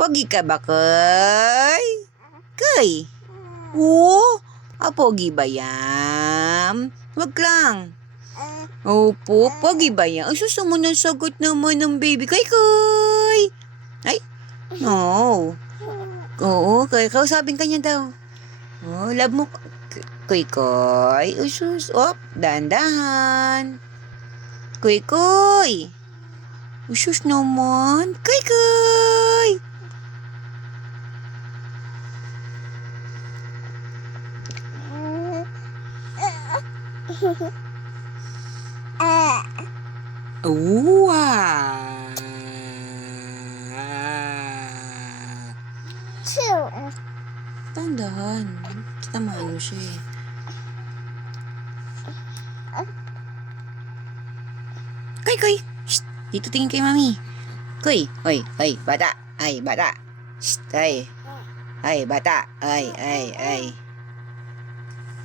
Pogi ka ba, Kay? Kay? Oo? Pogi ba yan? Wag lang. Opo, pogi ba yan? Ay, susunod ng sagot naman ng baby. Kay! Ay, no. Oo, Kay, kausapin ka niya daw. Oh, love mo. Kay. Usus, dahan-dahan. Kay. Usus naman. Kay. Wow. Tandahan. Tatamaan mo siya eh. Kay. Shh, dito tingin kay mami. Kay. Bata. Ay, bata. Shh, ay, bata. Ay.